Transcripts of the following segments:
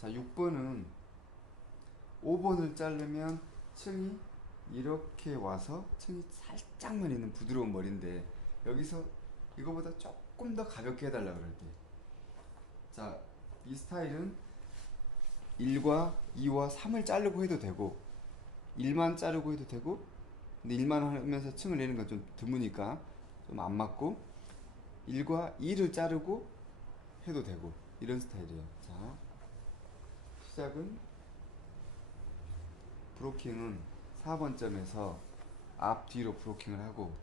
자 6번은 5번을 자르면 층이 이렇게 와서 층이 살짝만 있는 부드러운 머리인데 여기서 이거보다 조금 더 가볍게 해달라 그럴 때. 자, 이 스타일은 1과 2와 3을 자르고 해도 되고 1만 자르고 해도 되고 근데 1만 하면서 층을 내는 건 좀 드무니까 좀 안 맞고 1과 2를 자르고 해도 되고 이런 스타일이에요. 자, 시작은 브로킹은 4번 점에서 앞 뒤로 브로킹을 하고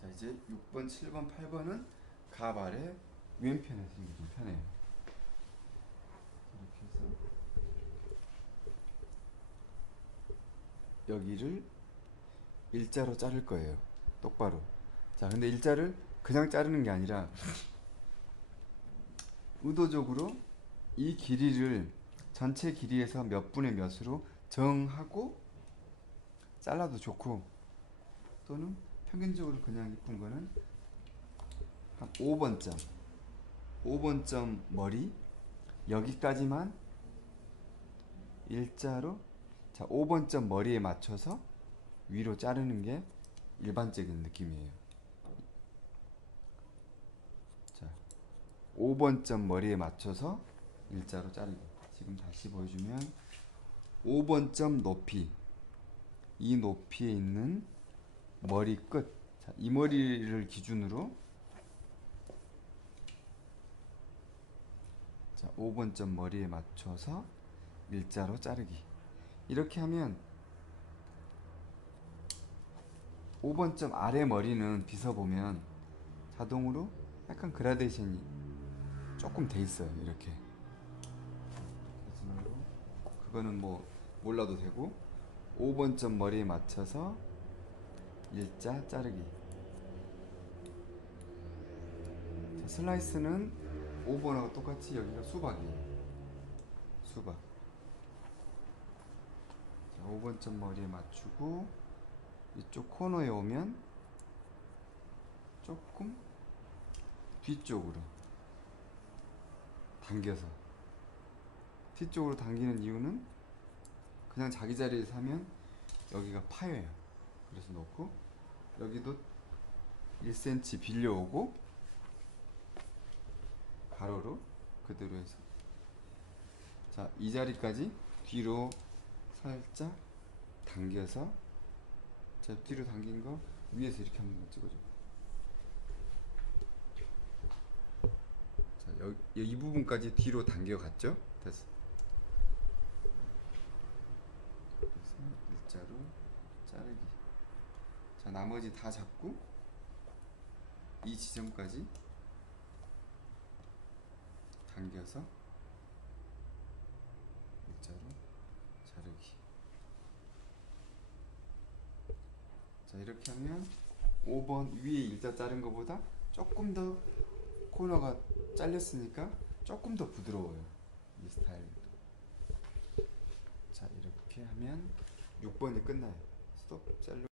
자 이제 6번, 7번, 8번은 갑 아래 왼편에서 이게 좀 편해요. 이렇게 해서 여기를 일자로 자를 거예요. 똑바로. 자, 근데 일자를 그냥 자르는 게 아니라 의도적으로 이 길이를 전체 길이에서 몇 분의 몇으로 정하고 잘라도 좋고 또는 평균적으로 그냥 이쁜 거는 한 5번 점 5번 점 머리 여기까지만 일자로 자 5번 점 머리에 맞춰서 위로 자르는 게 일반적인 느낌이에요 자 5번점 머리에 맞춰서 일자로 자르기 지금 다시 보여주면 5번점 높이 이 높이에 있는 머리 끝. 자, 이 머리를 기준으로 자, 5번점 머리에 맞춰서 일자로 자르기. 이렇게 하면 5번점 아래 머리는 빗어 보면 자동으로 약간 그라데이션이 조금 돼 있어요. 이렇게. 그거는 뭐 몰라도 되고 5번점 머리에 맞춰서 일자 자르기 자, 슬라이스는 5번하고 똑같이 여기가 수박이에요 수박 자, 5번점 머리에 맞추고 이쪽 코너에 오면 조금 뒤쪽으로 당겨서 뒤쪽으로 당기는 이유는 그냥 자기 자리에서 하면 여기가 파여요. 그래서 놓고 여기도 1cm 빌려오고 가로로 그대로 해서 자 이 자리까지 뒤로 살짝 당겨서 자 뒤로 당긴 거 위에서 이렇게 한번 찍어줘. 자 여기 이 부분까지 뒤로 당겨 갔죠? 됐어. 그래서 일자로 자르기. 자 나머지 다 잡고 이 지점까지 당겨서 일자로 자르기 자 이렇게 하면 5번 위에 일자 자른 것보다 조금 더 코너가 잘렸으니까 조금 더 부드러워요 이 스타일도. 자 이렇게 하면 6번이 끝나요. 스톱 잘라